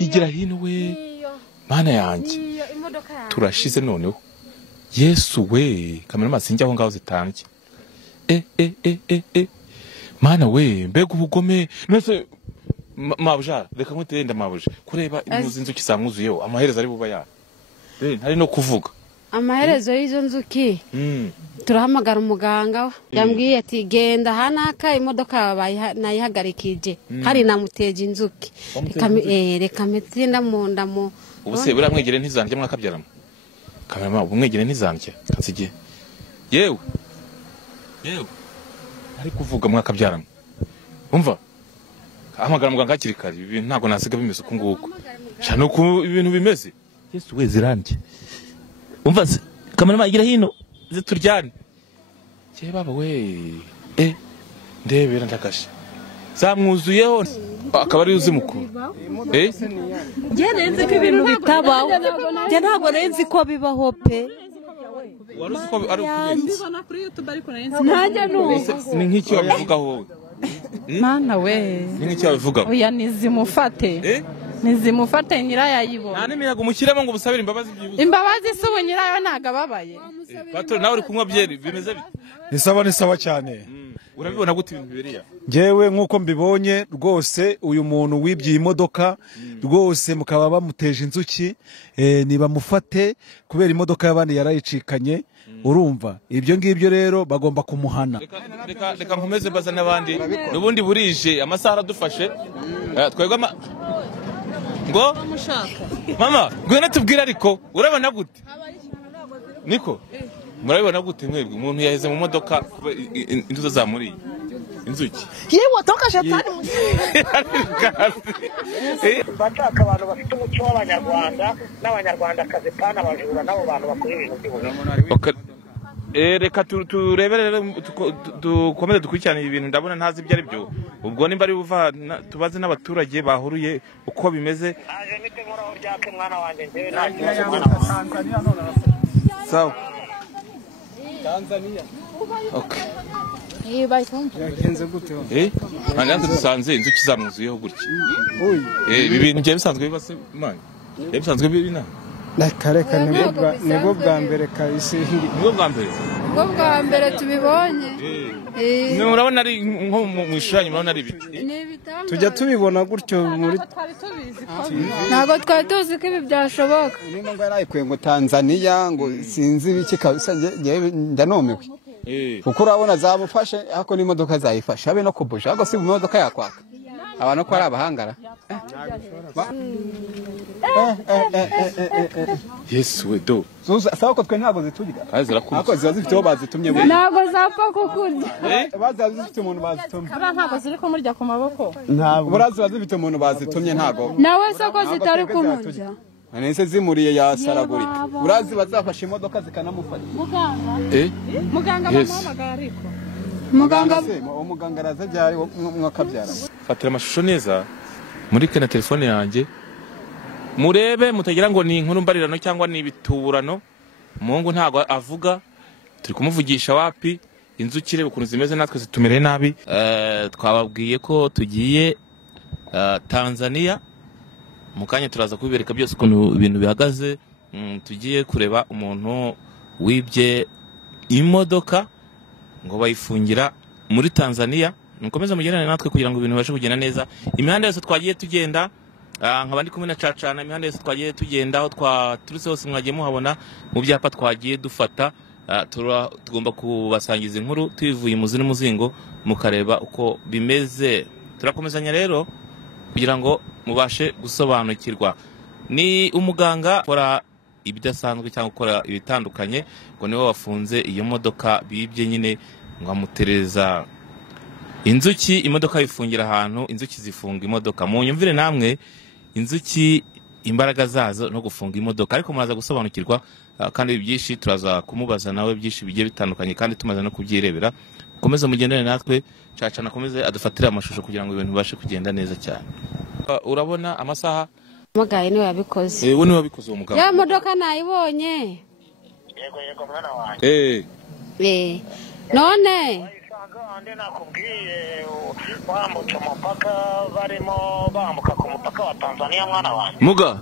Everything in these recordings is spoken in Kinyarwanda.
igira hino we mana yanjye turashize noneho Yesu we kamera sinjya aho ngaho zitambye mana we mbega ubugome nese mabuja reka nkutenda mabuja kureba imuzi inzuki samwuzuyeho amaherezo ari buba ya ntari no kuvuga amaherezo y'izo nzuki turahamagara umuganga yambwiye ati genda hanaka imodoka nayihagarikije hari namuteje inzuki reka metsinda mu ndamo ubuse buramwegere ntizandye mwakabyaramo kamera ubumwegere ntizandye katsige yewe ari kuvuga mwakabyaramo umva amagara muganga akirikari ibintu ntago nasiga bimeze uko nguko cyane uko ibintu bimeze Yesu we zirandye umva kamera igira hino zituryane cye baba we ndebera ndakashe zamwuzuyeho akaba ari uzi mukuru nzi ko ibintu bitabaho ntabwo nzi ko bibaho pe waruzi ko ari ukubona kuri YouTube ariko ntajya numva ni nk'iki wabivugaho wowe mana we ni nk'iki wabivugaho oya nizimufate nizimufate nyirayayibo nta n'imiyaga umukiremo ngo busabire imbabazi byibuze imbabazi subu nyirayo nagababaye patro nawe uri kunywa byeri bimeze bite ni sawa cyane urabibona gute ibintu biberiya ngewe nkuko mbibonye rwose uyu muntu wibye imodoka rwose mukaba bamuteje inzuki nibamufate kubera imodoka y'abandi yarayicikanye urumva ibyo ngibyo rero bagomba kumuhana reka nkomeze baza n'abandi n'ubundi burije amasaha aradufashe twebwe ngo mama ngwena tubwira ariko urabona gute niko murabibona gute mwebwe umuntu yaheze mu modoka intuzo zamuriye inzuki yewe toka shetani bataka abantu bafite umuco w'abanyarwanda n'abanyarwandakazi pana bajura nabo bantu bakora ibintu by'ubuzima reka turebere dukomeze dukurikirane ibintu ndabona ntazi ibyo ari byo ubwo nimba ari buva tubaze n'abaturage bahuruye uko bimeze aje nite nkuraho ryake mwana wanjye ngewe nta kibazo mwana wanjye sawa Tanzania okay yagenze gute nanze dusanze inzuki zamwuzuyeho gutya ibi bintu bye bisanzwe bibase man bisanzwe bibina reka nibwo bwa mbere kabisi nibwo bwa mbere tubibonye murabona ari nko mu ishanya murabona ari ibiti tujya tubibona gutyo muri ntago twari tuzi ko ibi byashoboka niba ngo yarayikuye ngo Tanzania ngo sinzi biki kabisa ndanomewe kuko urabona zamufashe ako n'imodoka zayifashe abe no kubusha ahubwo si mu modoka yakwaka abantu ko ari abahangara Yesu we do sawa ko twe ntago ziturya ako ziba zifite aho bazitumye ntago zapfa kukurya baza zifite umuntu bazitumye ntago ziri kumurya ku maboko ntabwo burazi bazifite umuntu bazitumye ntago nawe se ko zitari kumurya nese zimuriye yasaragurika burazi bazafasha imodoka zikanamufata muganga bamuhamagara ariko umuganga araza byari mwakabyara fatira amashusho neza muri kana telefone yanjye murebe mutagira ngo ni inkuru mbarirano cyangwa ni ibituburano Mungu ntago avuga turi kumuvugisha wapi inzuki rebe ukuntu zimeze natwe zitumere nabi twababwiye ko tugiye Tanzania mukanya turaza kubibereka byose ukuntu ibintu bihagaze tugiye kureba umuntu wibye imodoka ngo bayifungira muri Tanzania mukomeza mugerane natwe kugira ngo ibintu bibashe kugenda neza imihanda yose twagiye tugenda nkabandi kumwe na cacana imihanda yose twagiye tugenda aho twaturutse hose mwagiye muhabona mu byapa twagiye dufata tugomba kubasangiza inkuru tubivuye muzi n'umuzingo mukareba uko bimeze turakomezanya rero kugira ngo mubashe gusobanukirwa ni umuganga ukora ibidasanzwe cyangwa ukora ibitandukanye ngo niwe wafunze iyo modoka bibye nyine ngo amutereza inzuki imodoka ifungira ahantu inzuki zifunga imodoka mu nyumvire namwe inzuki imbaraga zazo no gufunga imodoka ariko muraza gusobanukirwa kandi byinshi turaza kumubaza nawe byinshi bigiye bitandukanye kandi tumaze no kubyirebera komeza mugendane natwe caca nakomeze adufatire amashusho kugira ngo ibintu bashe kugenda neza cyane urabona amasaha Magaye niwe yabikoze we niwe wabikoze uwo mugabo ya modoka nayibonye yego mwana wanjye none andi nakubwiye wambutse umupaka barimo bambuka ku mupaka wa Tanzania mwana wanjye. Muga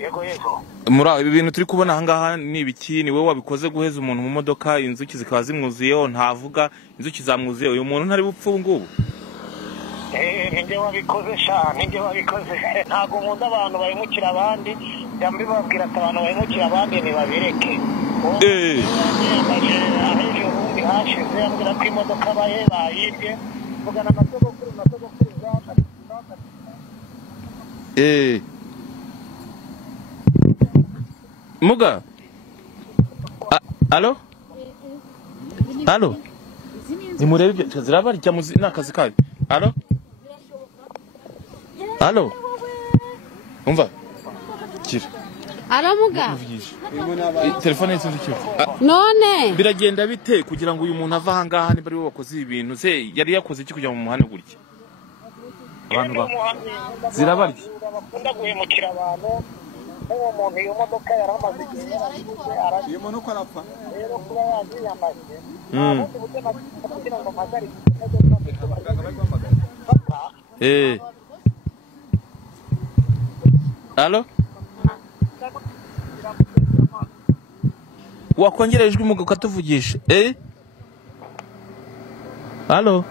Yego yego. muri ibi bintu turi kubona ahangaha ni ibiki? Ni wowe wabikoze guheza umuntu mu modoka, inzuki zikaba zimwuzuyeho, ntavuga, inzuki zamwuzuye, uyu muntu ntari bupfu ngubu? Ninjye wabikoze sha, ninjye wabikoze. Ntago nkunda abantu bayimukira abandi, jambi babwira ati abantu bayimukira abandi ntibabireke. Ahejo ubundi hashize ambwira ko imodoka bayibye, mvugana amasogokuru zaka. Muga alo alo imurebe zirabarya muzi nakazi kayo. Alo alo umva kira aramuga telefone y'inzu cyo none biragenda bite kugira ngo uyu muntu ava ahangaha niba ari we wakoze ibintu se yari yakoze iki kugira mu muhane gutya? Abantu ba zirabarya bakunda guhemukira abantu. Uwo muntu iyo modoka yaramaze igihe iyo muntu uko arapfa rero kuba yaziyambaje kugira ngo mpagarike alo wakongera ijwi muga ukatuvugisha alo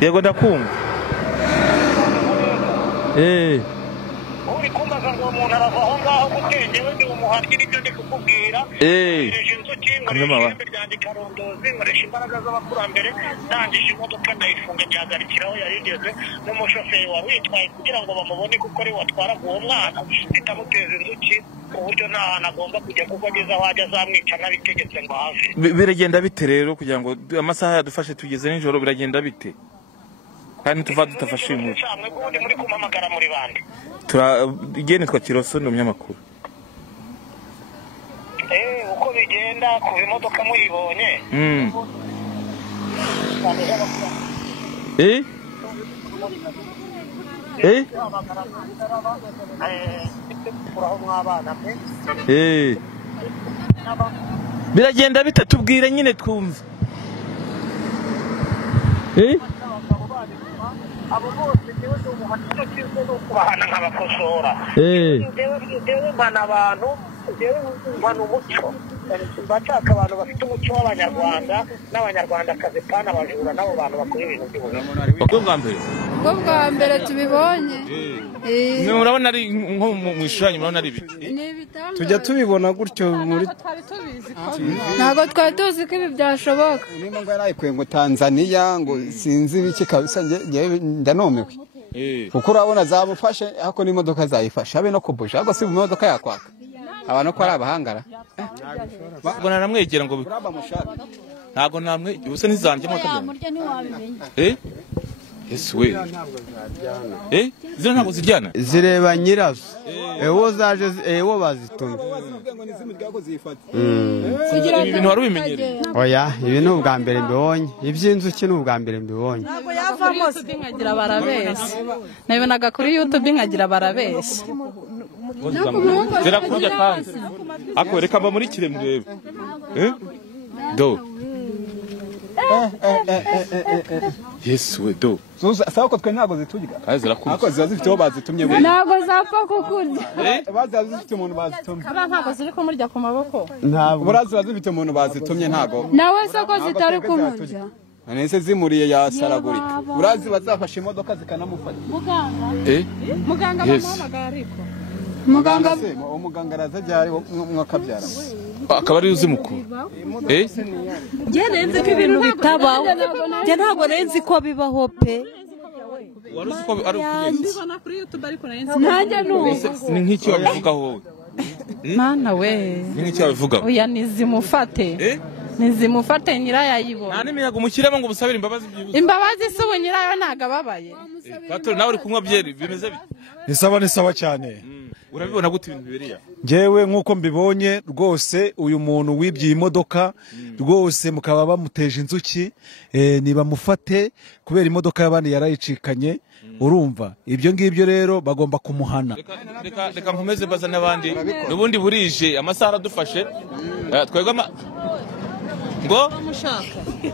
yego ndakumva uri kumbaza ngo umuntu arava aho ngaho gutengewe ndi umuhanda n'ibyo ndi kukubwira nkoresha inzuki nkoresha ihembe ryanjye karondozi nkoresha imbaraga z'abakurambere ndangije imodoka ndayifunga nyihagarikira aho yari igeze n'umushoferi wari witwaye kugira ngo bamubone kuko ari watwaraga uwo mwana bitamuteza inzuki ku buryo nta hantu agomba kujya kuko ageze aho ajya azamwica n'abitegetse ngo have. Biragenda bite rero kugira ngo amasaha yadufashe tugeze nijoro biragenda bite kandi tuva tutafashe uyu muntu? Muri kumamagara muri bande igene twa Kiroso ni umunyamakuru. Uko bigenda ku imodoka muyibonye biragenda bite tubwire nyine twumve. abo bose ndewe n'umuhanda cy'inzo no kubahana nk'abakosora ndewe mpana abantu ndewe mpana umuco bashaka abantu bafite umuco w'abanyarwanda n'abanyarwandakazi kandi abajura n'abo bantu bakora ibintu by'ubuzima. ubwo bwa mbere tubibonye murabona ari nko mu ishushanyo murabona ari ibiki? tujya tubibona gutyo muri ntago twari tuzi ko ibi byashoboka. niba ngo yarayikuye ngo Tanzania ngo sinzi ibiki kabisa ndanumiwe kuko urabona zamufashe hako n'imodoka zayifasha habe no kubusha ahubwo si mu modoka yakwaka abantu ko ari abahangara ngo naramwegera ngo ntago namwe ubuse nizanje mwaka Yesu we zira ntabwo ziryana zireba nyirazo ewo zaje ewo bazitumye ibintu wari ubimenyereye? oya ibi ni ubwa mbere mbibonye iby'inzuki ni ubwa mbere mbibonye. ntabwo yavamo nkagira barabeshya nabibonaga kuri YouTube nkagira barabeshya zirakurya kandi ako reka mba muri kire murebe do Yesu we do sawa ko twe ntago ziturya kandi zirakurya ako ziba zifite aho bazitumye buri ntago zapfa kukurya baza zifite umuntu bazitumye ntabwo ziri kumurya ku maboko ntabwo buraziba zifite umuntu bazitumye ntago nawe soko zitari kumurya nese zimuriye yasaragurika urazi bazafasha imodoka zikanamufata muganga bamuhamagara ariko umuganga araza ryari mwakabyara akaba ari uzi mukuru njye nenze ko ibintu bitabaho njye ntabwo nenze ko bibaho pe wari uzi ko ari ukubeshya mbibona kuri YouTube ariko nenze nanjye nuko ni nk'iki wabivugaho wowe mana we ni nk'iki wabivugaho? oya nizimufate nizimufate nyirayayibona nta n'imiyaga umukiremo ngo ubusabire imbabazi byibuze. imbabazi se ubu nyirayo ntago ababaye Pato nawe uri kunywa byeri bimeze bite? ni sawa cyane. urabibona gute ibintu biberiya? Njyewe nk'uko mbibonye rwose uyu muntu wibye iyi modoka rwose mukaba bamuteje inzuki nibamufate kubera imodoka y'abandi yarayicikanye. Urumva ibyo ngibyo rero bagomba kumuhana. Reka nkomeze baza n'abandi n'ubundi burije amasaha aradufashe twebwe ngo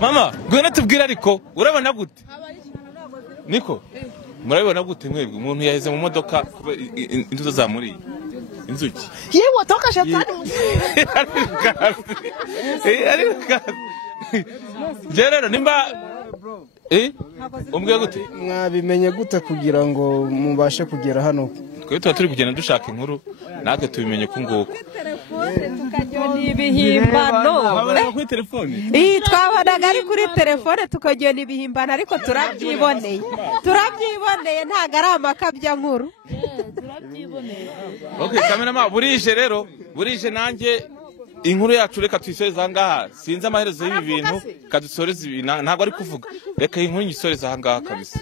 mama ngwino tubwire ariko urabona gute niko murabibona gute mwebwe umuntu yaheze mu modoka inzuzo zamuriye inzuki yewe toka shetani ari Gerero nimba umbwiye gute mwabimenye gute kugira ngo mubashe kugera hano twe tuba turi kugenda dushaka inkuru natwe tubimenye ko nguko ibihimbano kuri telefone twabonaga ari kuri telefone tukagenda ibihimbano ariko turabyiboneye ntago ari amakabya nkuru okay kamerama burije nanjye inkuru yacu reka tuyisoreze ahangaha sinzi amaherezo y'ibi bintu kadusoreze ibi ntago ari kuvuga reka inkuru nyisoreze ahangaha kabisa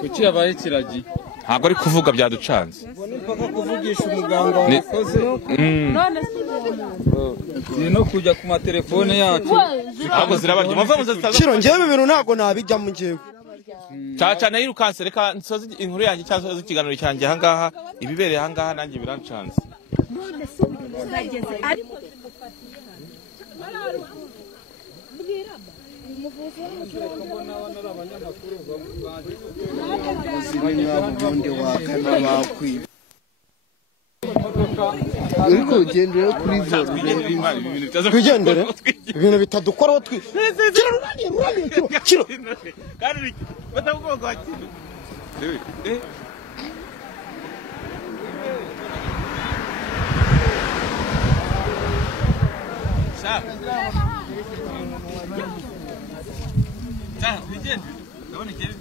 kuki yabaye kiragi ntago ari kuvuga byaducanze mpaka kuvugisha umuganga wakoze no kujya ku matelefone yacu ntago zirabarya muvamo zitaza kiro ngewe ibintu ntago nabijyamo ngewe caca nayo irukanse reka nsoze inkuru yanjye cyangwa se ikiganiro cyanjye ahangaha ibibereye ahangaha nanjye birancanze ariko ugendere kuri zoro twigendere ibintu bitadukoraho kiro kandi batavuga Legend. Don't get it.